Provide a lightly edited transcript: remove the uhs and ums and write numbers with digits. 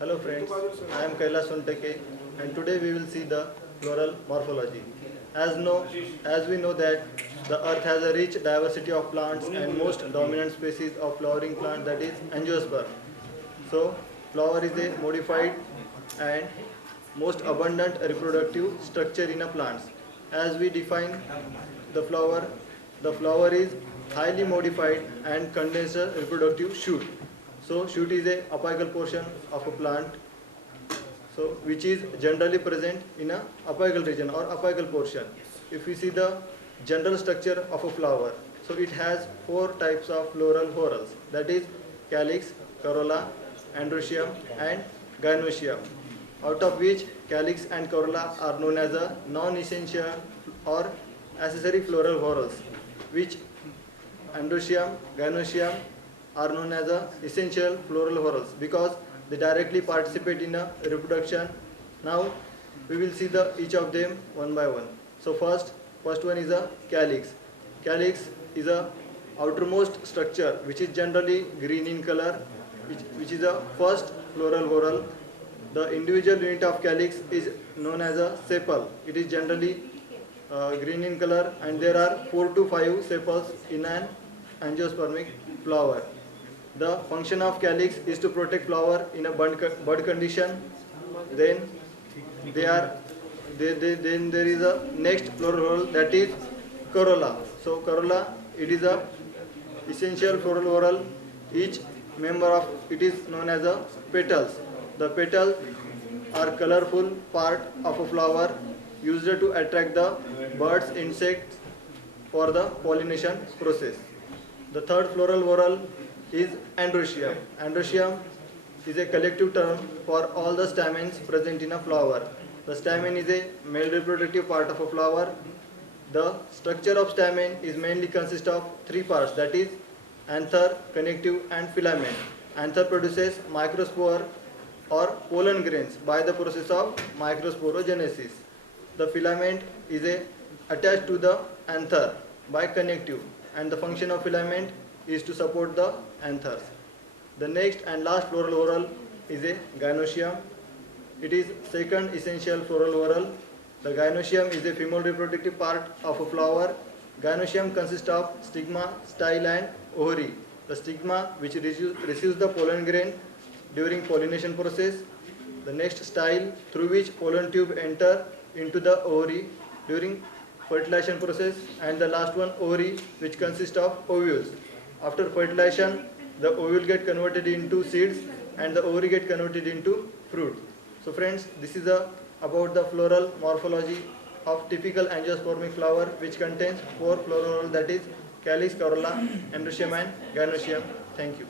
Hello friends, I am Kailash Sontakke and today we will see the floral morphology. As we know that the earth has a rich diversity of plants and most dominant species of flowering plant that is angiosperm. So flower is a modified and most abundant reproductive structure in a plant. As we define the flower, the flower is highly modified and contains a reproductive shoot. So shoot is a apical portion of a plant, so which is generally present in a apical region or apical portion. If we see the general structure of a flower, so it has four types of floral whorls, that is calyx, corolla, androecium and gynoecium, out of which calyx and corolla are known as a non-essential or accessory floral whorls, which Ambrosia, Ganesha are known as a essential floral whorls because they directly participate in a reproduction. Now we will see each of them one by one. So first one is a calyx. Calyx is a outermost structure which is generally green in color, which is a first floral whorl. The individual unit of calyx is known as a sepal. It is generally green in color and there are 4 to 5 sepals in an angiospermic flower. The function of calyx is to protect flower in a bud condition. Then then there is a next floral whorl, that is corolla. So corolla, it is a essential floral whorl. Each member of it is known as a petals. The petals are colorful part of a flower used to attract the birds, insects for the pollination process. The third floral whorl is androecium. Androecium is a collective term for all the stamens present in a flower. The stamen is a male reproductive part of a flower. The structure of stamen is mainly consists of three parts, that is anther, connective and filament. Anther produces microspore or pollen grains by the process of microsporogenesis. The filament is attached to the anther by connective, and the function of filament is to support the anthers. The next and last floral whorl is a gynoecium. It is second essential floral whorl. The gynoecium is a female reproductive part of a flower. Gynoecium consists of stigma, style and ovary. The stigma which receives the pollen grain during pollination process. The next style through which pollen tube enter into the ovary during fertilization process, and the last one ovary, which consists of ovules. After fertilization, the ovule get converted into seeds and the ovary get converted into fruit. So friends, this is about the floral morphology of typical angiospermic flower, which contains four floral whorls, that is calyx, corolla, androecium and gynoecium. Thank you.